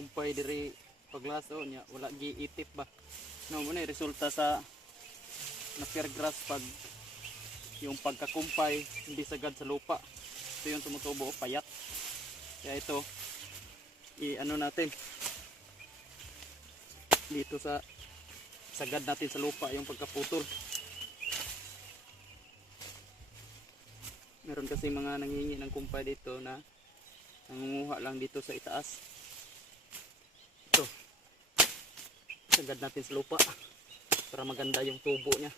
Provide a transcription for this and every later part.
nangumpay diri paglaso niya wala gi itip ba. No mo resulta sa na-fair grass pag yung pagkakumpay hindi sagad sa lupa. Ito yung tumutubo payat. Kaya ito i-ano natin dito sa sagad natin sa lupa yung pagkaputol. Meron kasi mga nanghihingi ng kumpay dito na nangunguha lang dito sa itaas. Ito sagad natin sa lupa para maganda yung tubo niya.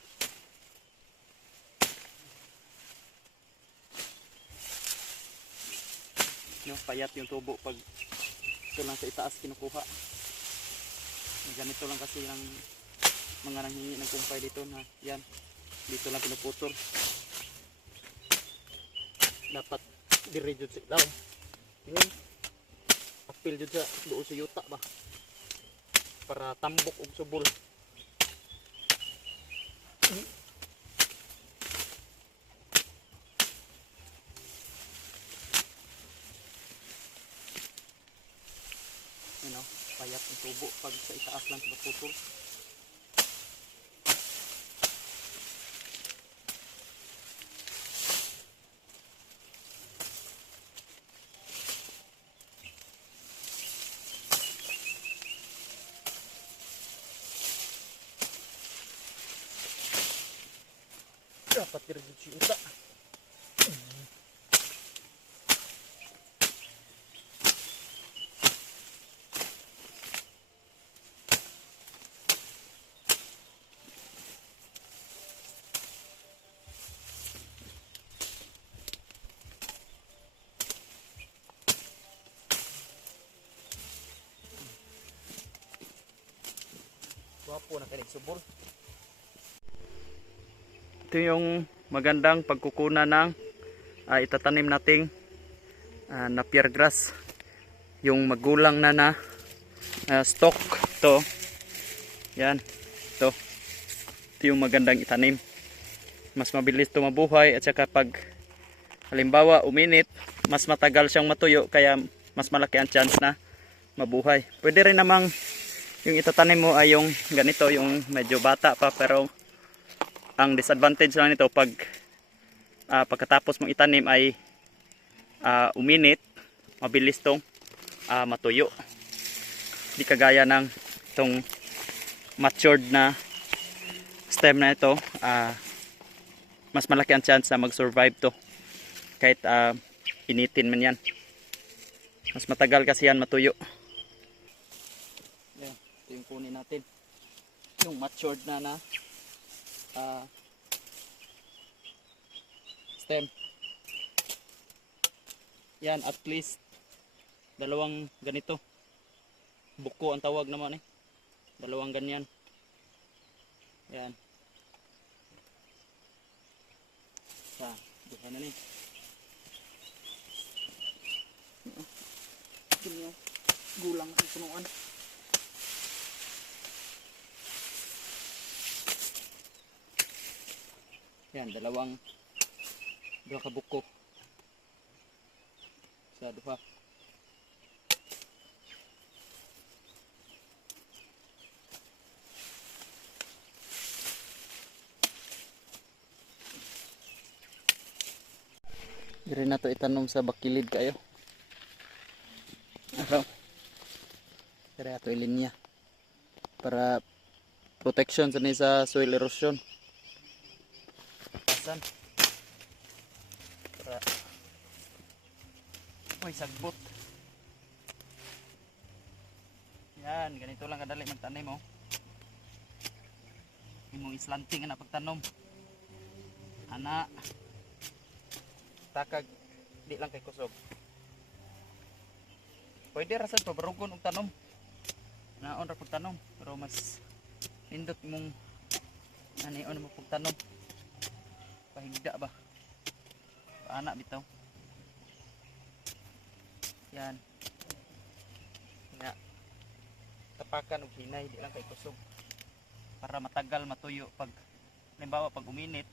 No, payat yung tubo pag ito lang sa itaas kinukuha. Ganito lang kasi ang mga nanghingi ng kumpay dito na yan dito lang pinuputol. Dapat dire jud sa daw yun apil jud sa duo sa yuta ba para tambok og subol. You know, payat ang tubo pag sa itaas lang pinuputol. Dapat diretso uta. Wapo na kanig subol. Ito yung magandang pagkukunan ng itatanim nating napier grass. Yung magulang na stock to. Yan. Ito. Ito yung magandang itanim. Mas mabilis ito mabuhay at saka pag halimbawa uminit, mas matagal siyang matuyo kaya mas malaki ang chance na mabuhay. Pwede rin namang yung itatanim mo ay yung ganito, yung medyo bata pa pero ang disadvantage lang nito pag pagkatapos mong itanim ay uminit, mabilis tong matuyo. Di kagaya ng itong matured na stem na ito, mas malaki ang chance na mag-survive to kahit initin man yan. Mas matagal kasi yan matuyo. Yan, ito yung kunin natin. Yung matured na stem. Yan, at least dalawang ganito. Buko ang tawag naman eh. Dalawang ganyan. Yan. Buhay na ni. Gulang sa punuan. Yan, dua ka buko. Sa duha. Dire na to itanom sa bakilid kayo. Araw. Dire ato ilinya para protection sa soil erosion. Pasan. Para may sagbot. Yan, ganito lang kadali magtanim oh. Imong islanting na pagtanom. Ana takag di lang kay kusog. Pwede ra sad pabarugon og tanom. Naon ra pagtanom pero mas pindot mong anion mo pagtanom. Pahigda ba? Paana bitaw. Yan. Nga. Tapakan og hinay di lang kay kusog. Para matagal matuyo pag halimbawa pag uminit,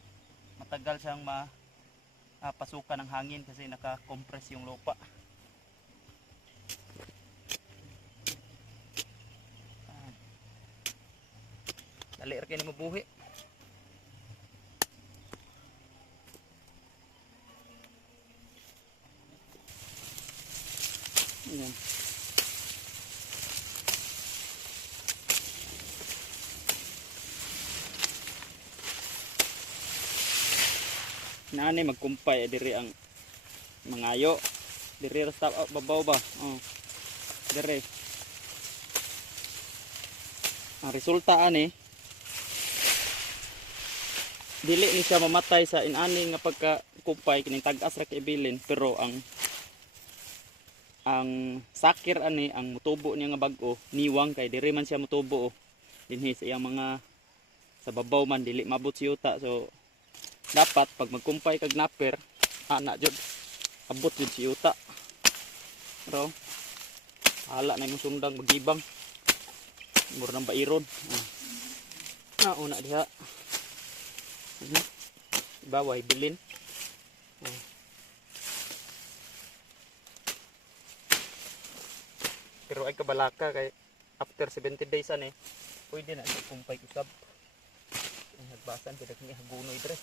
matagal siyang pasukan ng hangin kasi naka-compress yung lupa. Dali ra kay mabuhi. Ayan. Nani magkumpay diri ang mangayo. Diri ra sa babaw ba? Oh. Diri. Ang resulta ani dili ni siya mamatay sa inani nga pagkakumpay kining tag-as ra kay ibilin, pero ang sakir ani ang mutubo niya nga bag-o niwang kay diri man siya mutubo dinhi sa iyang mga sa babaw man dili mabot si yuta. So dapat pag magkumpay kag napper ana jud abot jud si yuta. Pero hala na imong sundang magibang mura nang bairon. Una diha baway bilin. Pero ay kabalaka kay after 70 days ani pwede na sa kumpay usab. Ang nagbasan kada kini hagunoy dre.